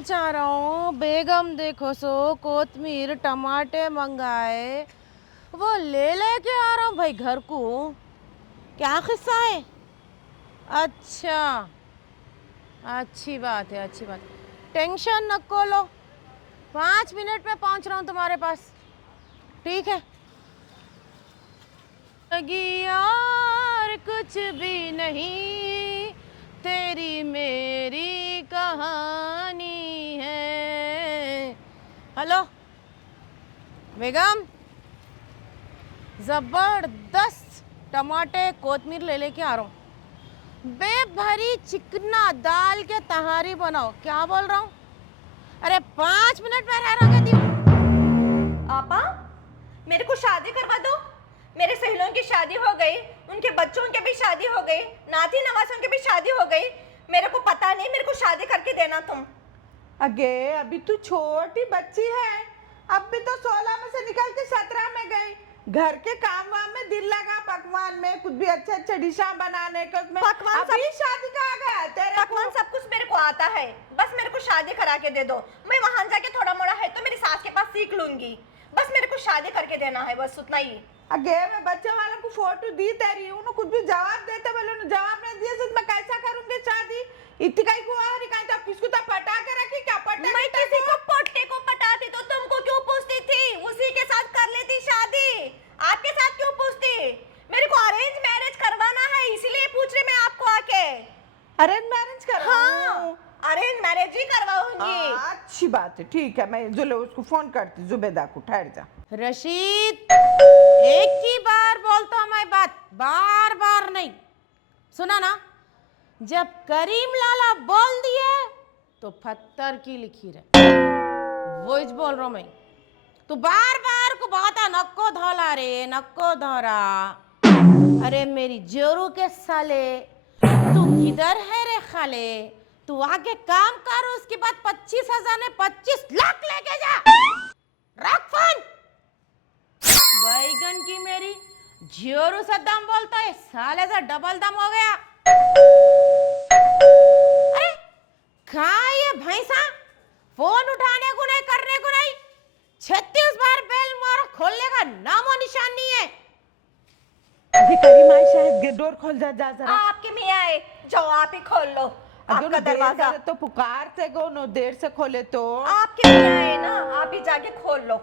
चाह रहा हूँ बेगम देखो सो कोतमीर टमाटे मंगाए वो ले लेके आ रहा हूँ भाई घर को। क्या किस्सा है? अच्छा, अच्छी बात है, अच्छी बात। टेंशन न को लो, 5 मिनट में पहुँच रहा हूँ तुम्हारे पास। ठीक है। लगी और कुछ भी नहीं, तेरी मेरी कहानी है। हेलो बेगम, जबरदस्त टमाटे कोतमीर ले लेके आ रहा हूँ। बेभरी चिकना दाल के तहारी बनाओ। क्या बोल रहा हूँ? अरे 5 मिनट में रह रहा दी। आपा, मेरे को शादी करवा दो। मेरे सहेलियों की शादी हो गई, उनके बच्चों की भी शादी हो गई, नाती नवासों की भी शादी हो गई। मेरे को पता नहीं, मेरे को शादी करके देना तुम। अगे अभी तू छोटी बच्ची है, अब भी तो 16 में से निकल के 17 में गई। घर के काम वाम में दिल लगा, पकवान में कुछ भी अच्छे अच्छे डिशा बनाने के उसमें। पकवान अभी शादी का आ गया तेरे पकवान सब कुछ मेरे को आता है, बस मेरे को शादी करा के दे दो। मैं वहां जाके थोड़ा मोड़ा है तो मेरी सास के पास सीख लूंगी। बस मेरे को शादी करके देना है, बस उतना ही। अगे मैं बच्चे वालों को फोटो दी तेरी, उन्होंने कुछ भी जवाब देते बोले, उन्होंने जवाब नहीं दिया, तो मैं कैसा करूंगी शादी? इतनी को हरी का तो किसको तो पटा के रखी क्या? पटा मैं किसी को पोटे को पटाती तो तुमको क्यों पूछती थी? उसी के साथ कर लेती शादी, आपके साथ क्यों पूछती? मेरे को अरेंज मैरिज करवाना है, इसीलिए पूछ रही मैं आपको आके। अरेंज मैरिज कर? हाँ, अरेंज मैरिज ही करवाऊंगी। अच्छी बात है, ठीक है, मैं जुले उसको फोन करती, जुबेदा को। ठहर जा रशीद, एक ही बार बोलता हूँ मैं बात, बार बार नहीं। सुना ना, जब करीम लाला बोल दिए तो पत्थर की लिखी रहे, वो बोल रहा हूँ मैं। तू बार बार को बता नक्को धोला रे, नक्को धोरा। अरे मेरी जोरू के साले, तू किधर है रे खाले? तू आगे काम कर, उसके बाद 25,000 ने 25 लाख लेके जा। रख फोन। बैगन की मेरी जोरू से दम बोलता है, साले से डबल दम हो गया। अरे कहाँ ये भैंसा? फोन उठाने को नहीं, करने को नहीं। 36 बार बेल मारो, खोलने का नामो निशान नहीं है। अभी करीम आई, शायद डोर खोल जा जरा। आपके मियाँ आए, जाओ आप ही खोल लो आपका दरवाजा। तो पुकारते गो नो, देर से खोले तो। आपके मियाँ आए ना, आप ही जाके खोल लो।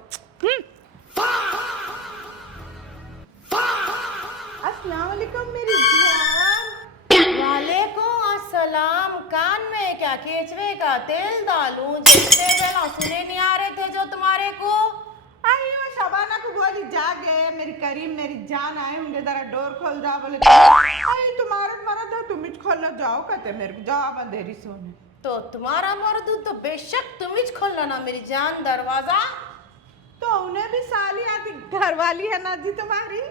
अस्सलाम वालेकुम मेरी जान। वालेकुम अस्सलाम। कान में क्या केचवे का तेल डालूं? जिससे बेला सुने नहीं आ रहे थे जो तुम्हारे को। आई मैं शबाना को बोली, जागे मेरी करीम मेरी जान आए होंगे, जरा डोर खोल जा। बोले आई तुम्हारा मरद हो, तुम ही खोल लो, जाओ कहते मेरे को, जाओ आप अंधेरी सोने। तो तुम्हारा मर्द तो बेशक तुम ही खोल लेना मेरी जान दरवाजा। तो उन्हें भी साली आती घरवाली है ना जी तुम्हारी।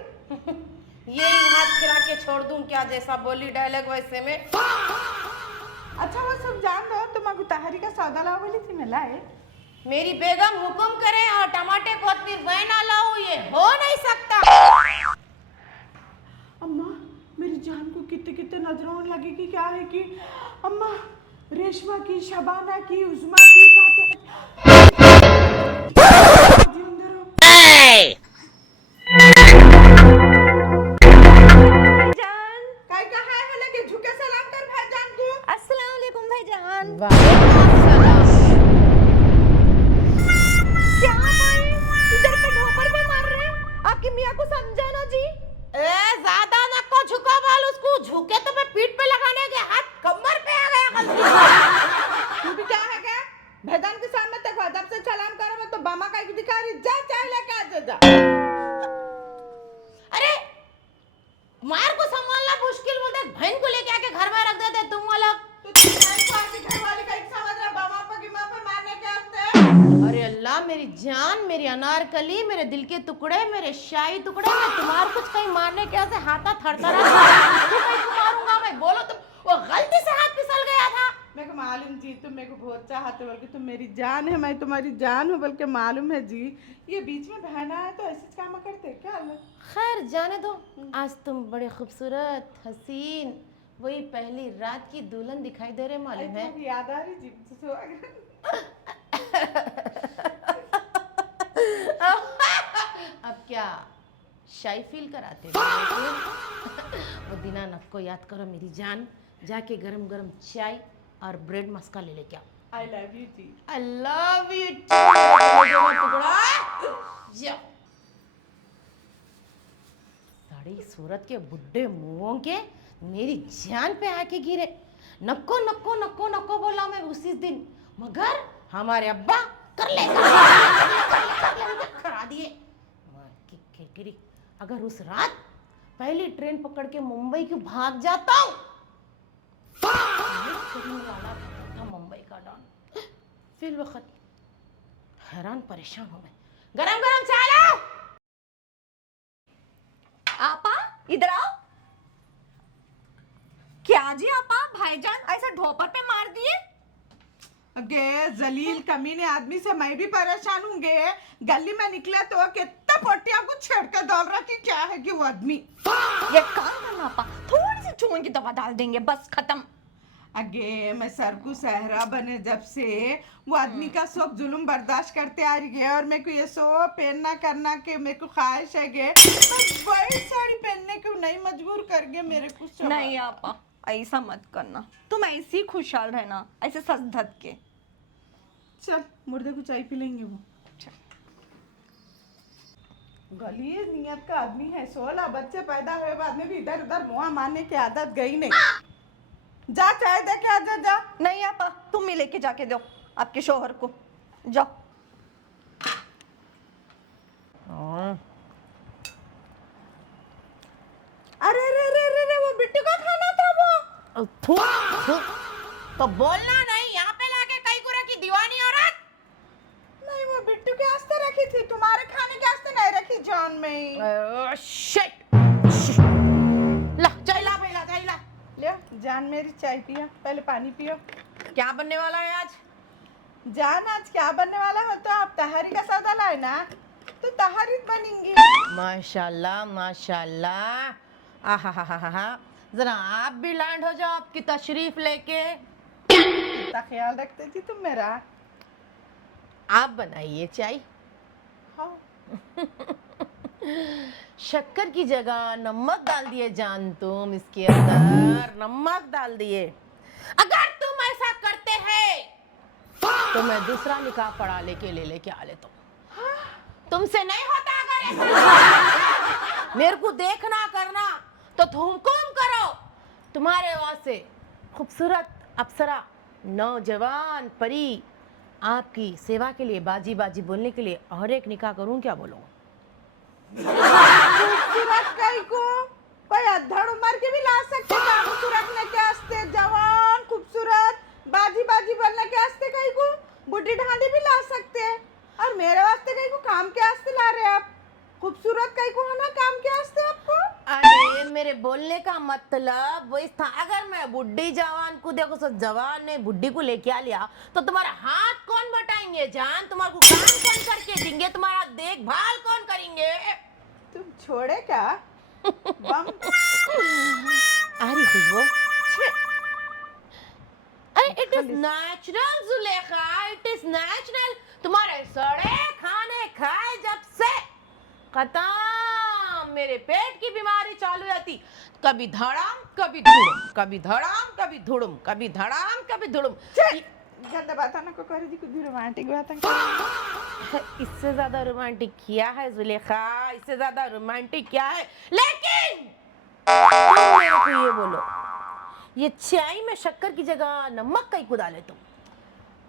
यही हाथ गिरा के छोड़ दूं क्या? जैसा बोली डायलॉग वैसे में। अच्छा वो सब जान दो, तुम अगु तहरी का सौदा लाओ बोली थी, मैं लाए। मेरी बेगम हुक्म करे और टमाटे कोतमीर वह ना लाओ, ये हो नहीं सकता। अम्मा मेरी जान को कितने कितने नजरों लगेगी, क्या है कि अम्मा रेशमा की, शबाना की, उस्मा की, जी अंदर हो। जान, काय का है लगे, झुके सलाम कर भाईजान को। अस्सलाम वालेकुम भाईजान। वालेकुम अस्सलाम। क्या भाई, इधर पे ढोपर को मार रहे हैं? आपकी मियाँ को समझा ना जी। ए ज्यादा नको झुको बाल, उसको झुके तो मैं पीठ पे लगाने के हाथ कमर पे आ गया गलती। तू भी क्या है क्या? भाईजान के सामने तक अदब से सलाम करो, मैं तो बामा का दिखा रही, जा चाय लेके आ जा। अरे मार को संभालना मुश्किल, बोलते बहन को लेके आके घर में रख देते तुम अलग। तो तुम्हारी को आके घरवाली का एक समझ रहा, बामा पर की मां पे मारने के वास्ते। अरे अल्लाह मेरी जान, मेरी अनारकली, मेरे दिल के टुकड़े, मेरे शाही टुकड़े, मैं तुम्हारे कुछ कहीं मारने के से हाथा थरथरा मारूंगा मैं। बोलो तुम, वो गलती से हाथ फिसल गया था। मेरे को मालूम जी, तुम मेरे को बहुत चाहते हो, बल्कि तुम मेरी जान है, मैं तुम्हारी जान हूँ, बल्कि मालूम है जी। ये बीच में बहना है तो ऐसे काम करते क्या? खैर जाने दो, आज तुम बड़े खूबसूरत हसीन, वही पहली रात की दुल्हन दिखाई दे रहे, मालूम है? याद आ रही जी। अब क्या शाई फील कराते हो? वो दिना नक को याद करो मेरी जान, जाके गरम गरम चाय और ब्रेड मस्का ले लेके आओ। I love you ji. I love you too, टुकड़ा। जाओ। साड़ी सूरत के बुड्ढे मुंहों के मेरी जान पे आके गिरे। नक्को नक्को नक्को नक्को बोला मैं उसी दिन, मगर हमारे अब्बा कर ले करा दिए। मार के गिरी। अगर उस रात पहली ट्रेन पकड़ के मुंबई क्यों भाग जाता हूँ, था मुंबई का डॉन। फिर वक्त हैरान परेशान हो गए। गरम गरम चाय लाओ। आपा इधर आओ। क्या जी आपा, भाईजान ऐसा ढोपर पे मार दिए? अगे जलील कमीने आदमी से मैं भी परेशान हूँ गे। गली में निकला तो कितना पोटिया को छेड़ के डाल रहा कि क्या है कि वो आदमी। ये काम करना आपा, थोड़ी सी चूहे की दवा डाल देंगे, बस खत्म। अगे मैं सर को सहरा बने जब से वो आदमी का सब जुल्म बर्दाश्त करते आ रही है, और मेरे को ये सब पहनना करना के मेरे को ख्वाहिश है गे, बड़ी साड़ी पहनने को नहीं मजबूर कर गए मेरे को सब। नहीं आपा, ऐसा मत करना, तुम ऐसी खुशहाल रहना, ऐसे सच धत के। चल मुर्दे को चाय पी लेंगे। वो गलीज नियत का आदमी है। 16 बच्चे पैदा हुए बाद में भी इधर उधर मुँह मारने की आदत गई नहीं। जा चाय दे के आजा जा। नहीं आपा, तुम ही लेके जाके दो आपके शोहर को, जाओ। अरे रे रे रे रे, वो बिट्टू का खाना था वो। तो बोलना नहीं, यहाँ पे लाके कई कुरा की दीवानी औरत। नहीं वो बिट्टू के आस्ते रखी थी, तुम्हारे खाने के आस्ते नहीं रखी जान में। शिट। ला चाय ला पहला, चाय ला। ले जान मेरी चाय पियो, पहले पानी पियो। क्या बनने वाला है आज? जान आज क्या बनने वाला हो, तो आप तहारी का सौदा लाए ना, तो तहारी बनेंगी। माशाल्लाह माशाल्लाह। आहा, जरा आप भी लैंड हो जाओ आपकी तशरीफ लेके। कितना ख्याल रखते थी तुम मेरा। आप बनाइए चाय। हाँ। शक्कर की जगह नमक डाल दिए जान, तुम इसके अंदर नमक डाल दिए। अगर तुम ऐसा करते हैं तो मैं दूसरा निकाह पढ़ा लेके आ लेता हूँ। तुमसे नहीं होता अगर ऐसा। मेरे को देखना करना तो हुकुम करो। तुम्हारे वास्ते खूबसूरत अप्सरा नौजवान परी आपकी सेवा के लिए, बाजी बाजी बोलने के लिए और एक निकाह करूं, क्या बोलूं? खूबसूरत कई को कोई अधड़ उम्र के भी ला सकते हैं। खूबसूरत ने के आस्ते जवान खूबसूरत बाजी बाजी बनने के आस्ते कई को बुढ़ी ढांडी भी ला सकते हैं, और मेरे वास्ते कई को काम के आस्ते ला रहे आप। खूबसूरत कई को है ना काम के आस्ते आपको। अरे मेरे बोलने का मतलब वही था, अगर मैं बुढ़ी जवान को देखो, सो जवान ने बुढ़ी को लेके आ लिया तो तुम्हारा हाथ कौन बटाएंगे जान? तुम्हारे को काम कौन करके देंगे? तुम्हारा देखभाल कौन करेंगे? तुम छोड़े क्या बम। अरे खुशबू, अरे it is natural Zulekha, it is natural. तुम्हारे सड़े खाने खाए जब से खत्म, मेरे पेट की बीमारी चालू रहती। कभी धड़ाम कभी धुड़ुम, कभी धड़ाम कभी धुड़ुम, कभी धड़ाम कभी धुड़ुम। गंदा बात ना को करे जी, कुछ भी रोमांटिक बात है। इससे ज्यादा रोमांटिक क्या है जुलेखा? इससे ज्यादा रोमांटिक क्या है? लेकिन तुम मेरे को ये बोलो, ये चाय में शक्कर की जगह नमक कहीं को डाले तुम?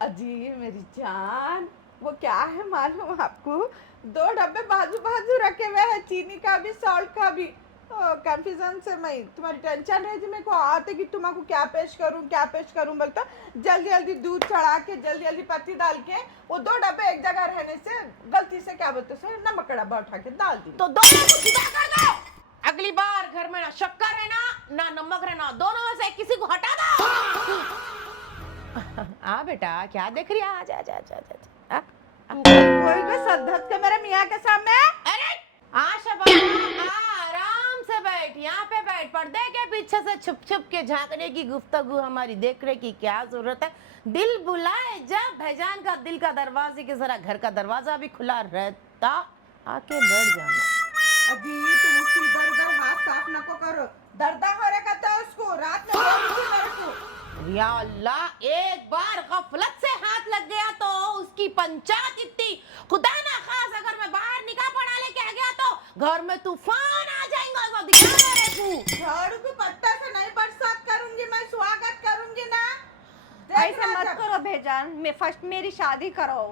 अजी मेरी जान, वो क्या है मालूम आपको, 2 डब्बे बाजू बाजू रखे हुए हैं, चीनी का भी सॉल्ट का भी। कंफ्यूजन से मैं तुम्हारी टेंशन है जी, मेरे को आते कि तुम्हारा क्या पेश करूं बोलता। जल्दी जल्दी दूध चढ़ा के जल्दी जल्दी पत्ती डाल के वो 2 डब्बे एक जगह रहने से गलती से क्या बोलते सर नमक का डब्बा उठा के डाल दी। तो दोनों को सीधा कर दो। अगली बार घर में ना शक्कर रहना ना नमक रहना, दोनों में से किसी को हटा दो। आ बेटा क्या देख रही है? आजा आजा आजा आजा। कोई भी सद्धत के मेरे मियाँ के सामने। अरे आशा आराम से बैठ, यहाँ पे बैठ, पर्दे के पीछे पीछे से छुप छुप के झांकने की गुफ्तगू हमारी देखने की क्या जरूरत है। दिल बुलाए जब भाईजान का दिल का दरवाजे की जरा घर का दरवाजा भी खुला रहता, आके बैठ जाना। अजी तुम उसकी इधर उधर हाथ साफ नको करो, दर्द हो रहा था उसको, रात में बोल रही थी मेरे को। या अल्लाह, एक बार गफलत से हाथ लग गया तो उसकी पंचायत इतनी। खुदा ना खास अगर मैं बाहर निकाह पढ़ा लेके आ गया तो घर में तूफान आ जाएगा। वो दिखा मेरे को झाड़ू के पत्ता से नहीं बरसात करूंगी, मैं स्वागत करूंगी ना। ऐसा मत करो भाईजान, मैं फर्स्ट मेरी शादी करो,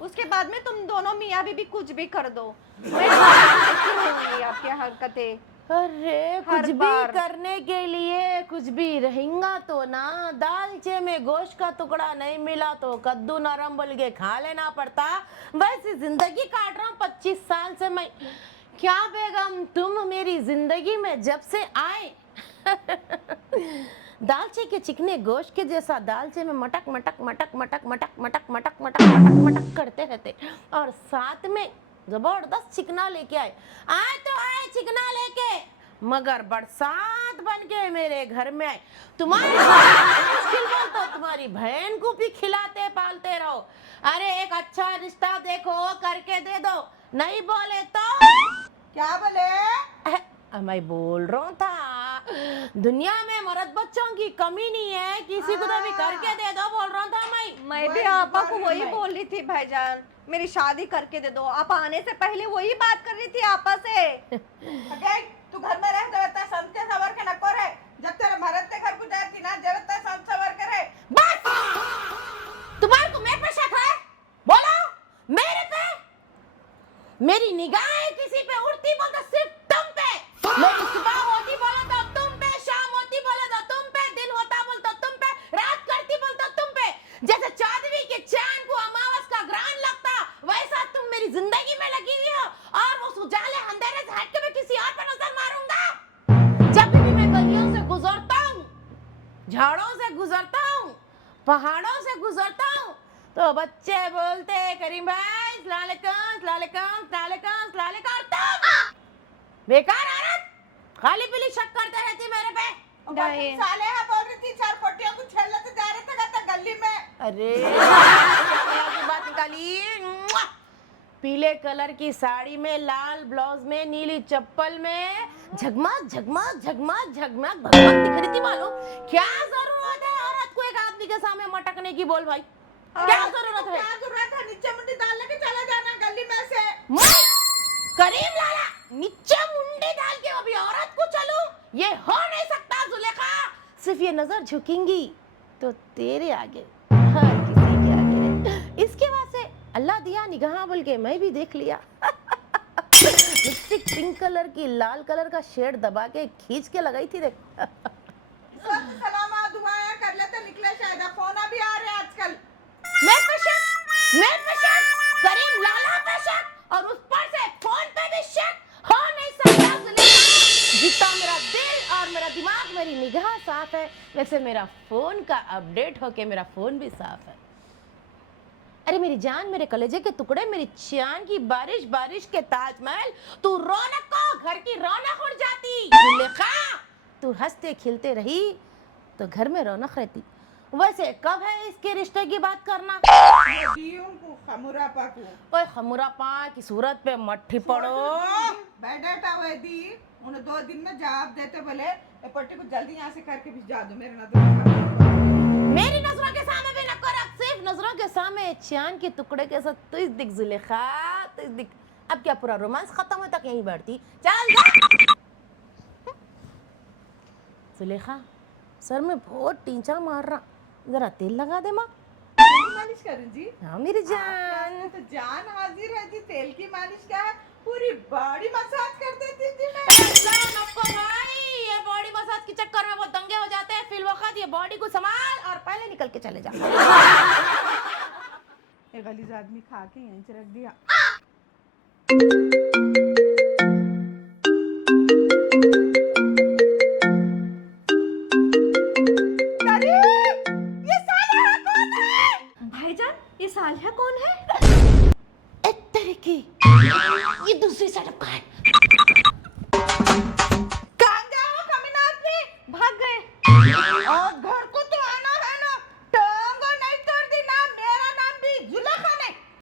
उसके बाद में तुम दोनों मियाँ बीबी कुछ भी कर दो। मैं होंगी आपकी हरकतें। अरे हर कुछ भी बार। करने के लिए कुछ भी रहेगा तो ना। दालचे में गोश्त का टुकड़ा नहीं मिला तो कद्दू नरम बोल के खा लेना पड़ता। वैसे जिंदगी काट रहा हूँ 25 साल से मैं। क्या बेगम, तुम मेरी जिंदगी में जब से आए दालचे के चिकने गोश्त के जैसा दालचे में मटक मटक मटक मटक मटक मटक मटक मटक मटक मटक करते रहते, और साथ में जबरदस्त चिकना लेके आए तो आए चिकना लेके, मगर बरसात बन के मेरे घर में आए। तुम्हारी मुश्किल हो तो तुम्हारी बहन को भी खिलाते पालते रहो। अरे एक अच्छा रिश्ता देखो, करके दे दो, नहीं बोले तो क्या बोले? मैं बोल रहा था दुनिया में मर्द बच्चों की कमी नहीं है, किसी को तो भी करके दे दो, बोल रहा था मैं भी आपा को वही बोल रही थी भाईजान, मेरी शादी करके दे दो। आप आने से पहले वही बात कर रही थी आपा से। अगे तू घर में रह जब तक संत के सवर के नको रहे, जब तेरे मरद के घर को जाती ना जब तक संत सवर के रहे। बस तुम्हारे को मेरे पे शक है? बोलो मेरे पे। मेरी निगाहें किसी पे उड़ती बोल तो सिर्फ तुम पे। मेरी सुबह होती बोलो तो तुम पे, शाम होती बोलो तो तुम पे, दिन होता बोल तो तुम पे, रात करती बोल तो तुम पे। जैसे चौदहवीं के चांद को अमावस का ग्रहण लगता, वैसा तुम मेरी जिंदगी में लगी हुई हो, और उस उजाले अंधेरे से हट के मैं किसी और पर नजर मारूंगा। जब भी मैं गलियों से गुजरता हूँ, झाड़ों से गुजरता हूँ, पहाड़ों से गुजरता हूँ, तो बच्चे बोलते करीम भाई सलाम अलैकुम सलाम अलैकुम सलाम अलैकुम सलाम अलैकुम। और तुम बेकार औरत खाली पीली शक करते रहती मेरे पे। नहीं। साले हाँ बोल रही थी 4 पट्टियों को छेड़ने से जा रहे थे गली में। अरे की बात निकाली। मुआ! पीले कलर की साड़ी में, लाल ब्लाउज में, नीली चप्पल में, झगमग झगमग झगमग झगमग भगमग दिख रही थी। मालूम क्या जरूरत है औरत को एक आदमी के सामने मटकने की? बोल भाई क्या जरूरत है? क्या जरूरत है? नीचे मुंडी डालने के चले जाना गली में से। मैं करीम लाला नीचे मुंडी डाल के अभी औरत को चलूं? ये हो नहीं सकता जुलेखा। सिर्फ ये नजर झुकेंगी तो तेरे आगे, हर किसी के आगे। इसके बाद से अल्लाह दिया निगाह बोल के मैं भी देख लिया। लिपस्टिक पिंक कलर की लाल कलर का शेड दबा के खींच के लगाई थी। देख सलाम दुआएं कर लेते निकले शायद। फोन भी आ रहे हैं आजकल। मैं पे शक, करीम लाला पे शक, और उस पर से फोन पे भी शक हो नहीं सकता जुलेखा। जितना मेरा दिल और मेरा दिमाग, मेरी निगाह साफ है, वैसे मेरा फोन का अपडेट होके मेरा फोन भी साफ है। अरे मेरी जान, मेरे कलेजे के टुकड़े, मेरी चांद की बारिश, बारिश के ताजमहल, तू रौनक को घर की रौनक उड़ जाती। जुलेखा तू हंसते खिलते रही तो घर में रौनक रहती। वैसे कब है इसके रिश्ते की बात करना? को खमुरा पाकू। ओए खमुरा पा की सूरत पे मट्ठी पड़ो। बैठा हुए दी उन्हें 2 दिन में जवाब देते बोले ए पट्टी को जल्दी यहाँ से करके भिजवा दो मेरे मेरी नजरों के सामने भी न कर, सिर्फ नजरों के सामने चांद के टुकड़े के साथ तुझ दिख जुलेखा, तुझ दिख। अब क्या पूरा रोमांस खत्म होता यहीं बैठती? चल जा। जुलेखा सर में बहुत टींचा मार रहा, जरा तेल लगा दे माँ। मालिश करूं जी? हाँ मेरी जान। तो जान हाजिर है जी। तेल की मालिश क्या है, पूरी बॉडी मसाज कर देती थी मैं। भाई ये बॉडी मसाज के चक्कर में वो दंगे हो जाते हैं। फिल वक्त ये बॉडी को संभाल और पहले निकल के चले जा। एक गलीज आदमी खा के यहीं से रख दिया। ये सालिया कौन है? एक तरीके ये दूसरी साइड का है। कहाँ गया वो कमीना आदमी?